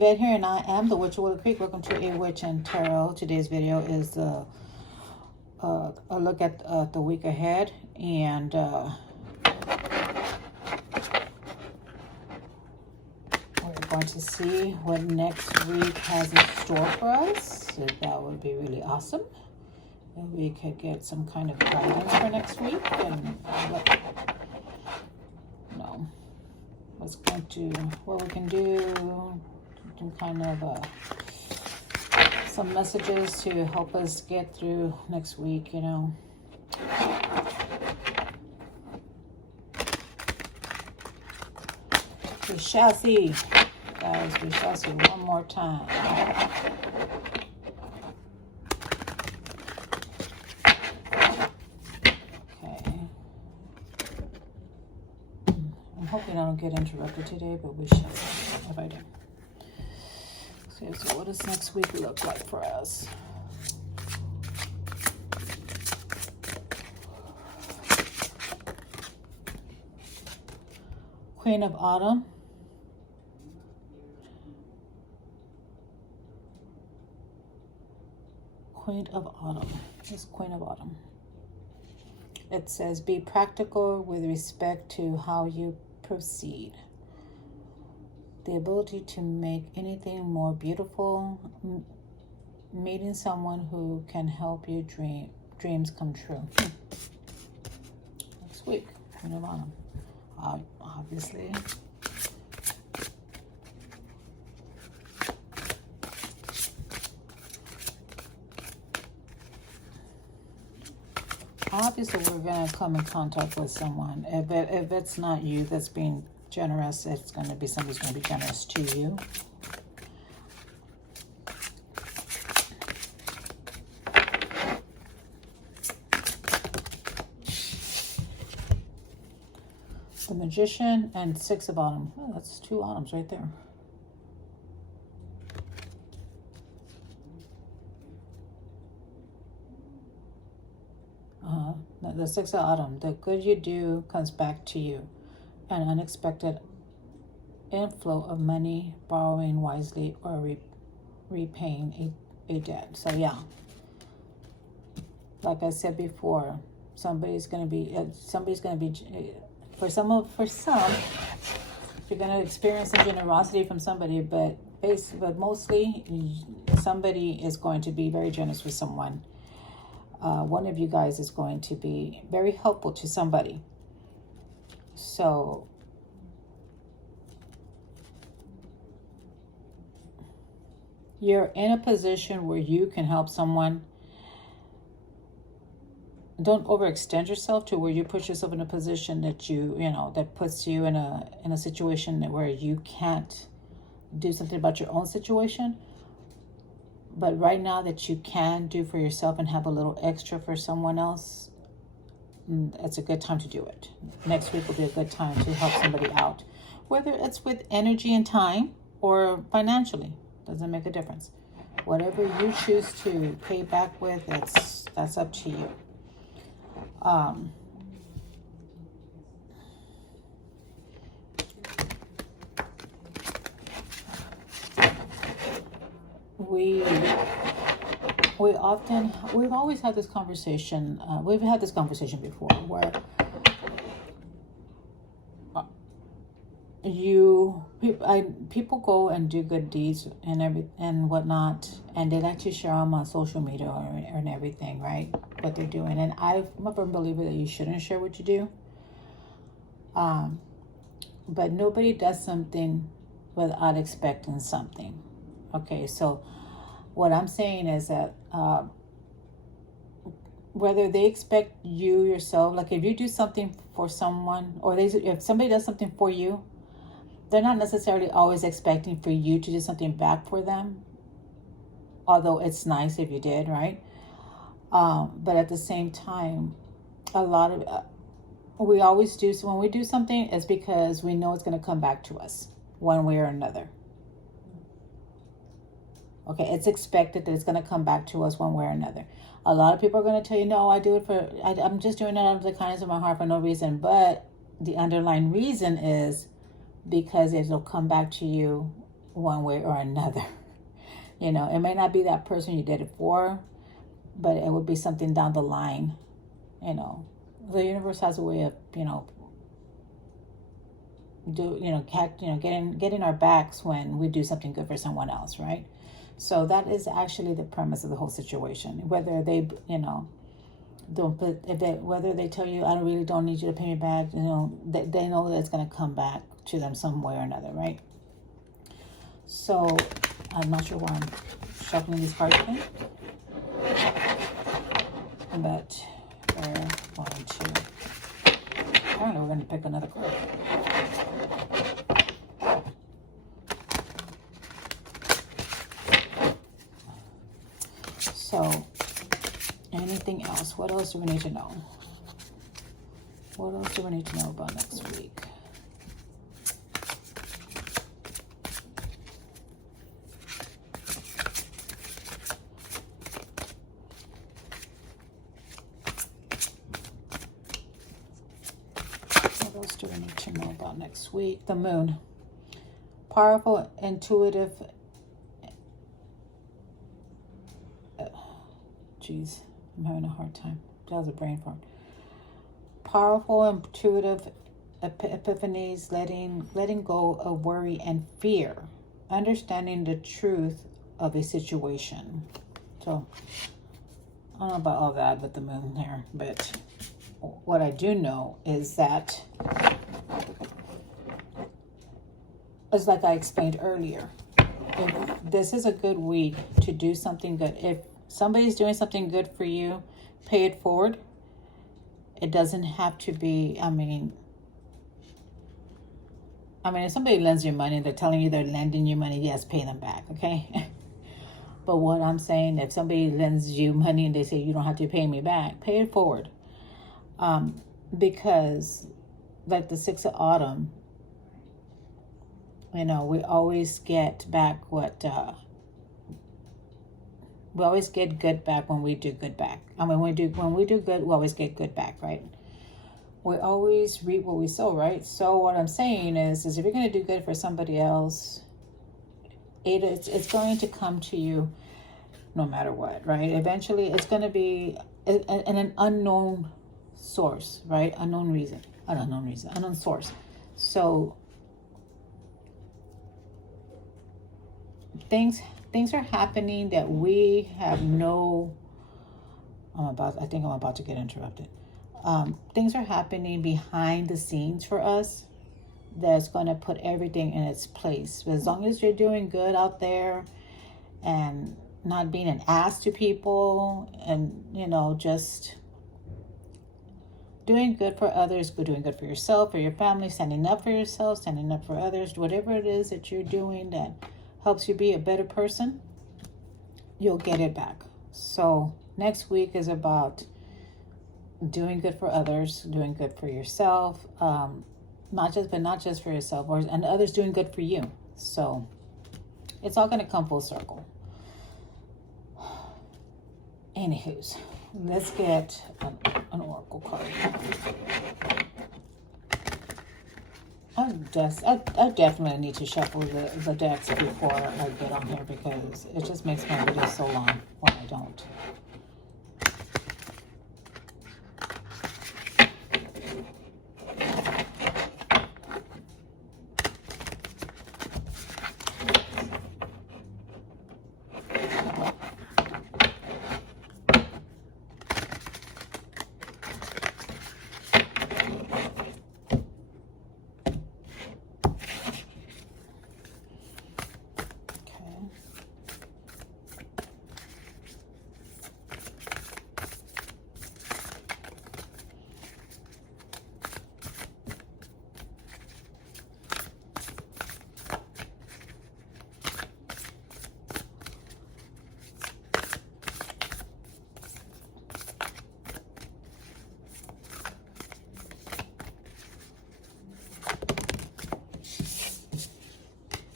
Yvette here, and I am the Witch of Willow Creek. Welcome to A Witch and Tarot. Today's video is a look at the week ahead, and we're going to see what next week has in store for us. So that would be really awesome. And we could get some kind of guidance for next week, and what we can do kind of some messages to help us get through next week, you know. We shall see, guys. We shall see one more time. Hoping I don't get interrupted today, but we shall see if I do. So what does next week look like for us? Queen of Autumn. Queen of Autumn. This Queen of Autumn. It says, be practical with respect to how you proceed. The ability to make anything more beautiful. Meeting someone who can help you dreams come true. Next week, Queen of Autumn. Obviously. Obviously, we're going to come in contact with someone. If it's not you that's being generous, it's going to be somebody who's going to be generous to you. The Magician and Six of Autumn. Oh, that's two autumns right there. The Six of Autumn. The good you do comes back to you. An unexpected inflow of money, borrowing wisely, or repaying a debt. So yeah, like I said before, somebody's going to be for some you're going to experience some generosity from somebody, but mostly somebody is going to be very generous with someone. One of you guys is going to be very helpful to somebody. So you're in a position where you can help someone. Don't overextend yourself to where you put yourself in a position that that puts you in a situation where you can't do something about your own situation. But right now that you can do for yourself and have a little extra for someone else, it's a good time to do it. Next week will be a good time to help somebody out. Whether it's with energy and time or financially, doesn't make a difference. Whatever you choose to pay back with, that's up to you. We've always had this conversation. We've had this conversation before, where people go and do good deeds and whatnot, and they like to share them on social media and everything, right? What they're doing, and I'm a firm believer that you shouldn't share what you do. But nobody does something without expecting something. Okay, so what I'm saying is that whether they expect you yourself, like if you do something for someone, or if somebody does something for you, they're not necessarily always expecting for you to do something back for them. Although it's nice if you did, right? But at the same time, a lot of we always do. So when we do something, it's because we know it's going to come back to us one way or another. Okay, it's expected that it's going to come back to us one way or another. A lot of people are going to tell you, no, I'm just doing it out of the kindness of my heart for no reason. But the underlying reason is because it'll come back to you one way or another. You know, it may not be that person you did it for, but it would be something down the line. You know, the universe has a way of, getting our backs when we do something good for someone else, right? So that is actually the premise of the whole situation. Whether they, whether they tell you, I really don't need you to pay me back, they know that it's going to come back to them some way or another, right? So I'm not sure why I'm shuffling these cards again, but we're going to, apparently we're going to pick another card. So, anything else? What else do we need to know? What else do we need to know about next week? What else do we need to know about next week? The moon. Powerful, intuitive. Geez, I'm having a hard time. That was a brain fart. Powerful, intuitive epiphanies, letting go of worry and fear, understanding the truth of a situation. So I don't know about all that with the moon there, but what I do know is that, it's like I explained earlier, if this is a good week to do something good. If somebody's doing something good for you, pay it forward. It doesn't have to be, I mean, if somebody lends you money, they're telling you they're lending you money, yes, pay them back, okay? But what I'm saying, if somebody lends you money and they say you don't have to pay me back, pay it forward. Because like the Six of Autumn, we always get back what, we always get good back when we do good back. When we do good, we always get good back, right? We always reap what we sow, right? So what I'm saying is if you're going to do good for somebody else, it's going to come to you no matter what, right? Eventually, it's going to be an unknown source, right? Unknown source. So things are happening that we have no. I think I'm about to get interrupted. Things are happening behind the scenes for us that's going to put everything in its place. But as long as you're doing good out there and not being an ass to people, and just doing good for others, doing good for yourself, for your family, standing up for yourself, standing up for others, whatever it is that you're doing that helps you be a better person, you'll get it back. So next week is about doing good for others, doing good for yourself, not just for yourself, and others doing good for you. So it's all going to come full circle. Anywho's, let's get an oracle card. I definitely need to shuffle the decks before I get on here, because it just makes my video so long when I don't.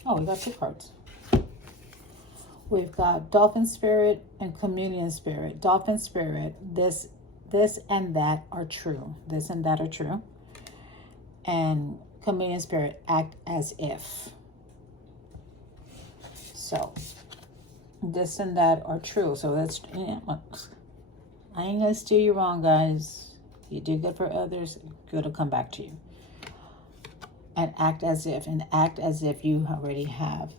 Oh, we got two cards. We've got Dolphin Spirit and Chameleon Spirit. Dolphin Spirit, this and that are true. This and that are true. And Chameleon Spirit, act as if. So this and that are true. So that's, I ain't gonna steer you wrong, guys. You do good for others, good will come back to you. And act as if you already have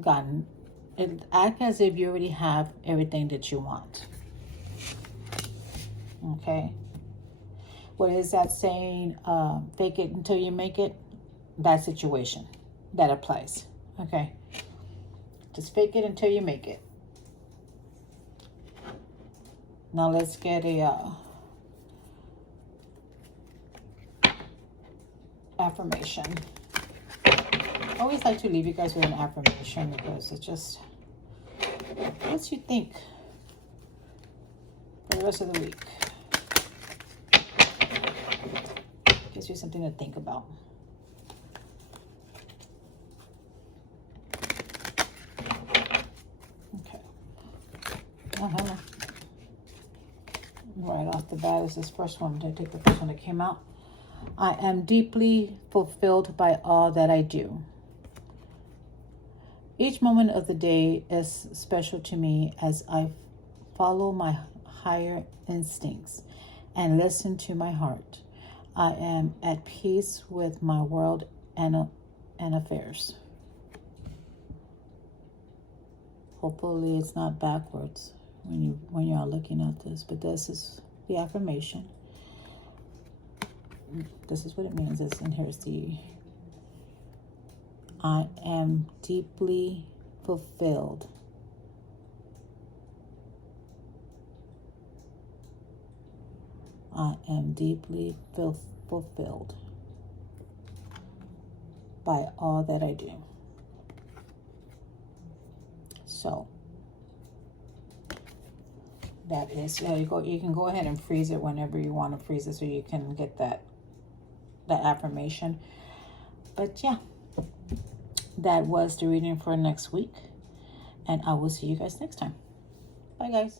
gotten it. Act as if you already have everything that you want. Okay. What is that saying? Fake it until you make it. That situation, that applies. Okay. Just fake it until you make it. Now let's get a affirmation. I always like to leave you guys with an affirmation because it just lets you think for the rest of the week. Gives you something to think about. Okay. Right off the bat is this first one. I take the first one that came out. I am deeply fulfilled by all that I do. Each moment of the day is special to me as I follow my higher instincts and listen to my heart. I am at peace with my world and affairs. Hopefully it's not backwards when you are looking at this, but this is the affirmation. This is what it means. And here's the I am deeply fulfilled. I am deeply fulfilled by all that I do. So that is, you can go ahead and freeze it whenever you want to freeze it so you can get that affirmation. But yeah, that was the reading for next week, and I will see you guys next time. Bye guys.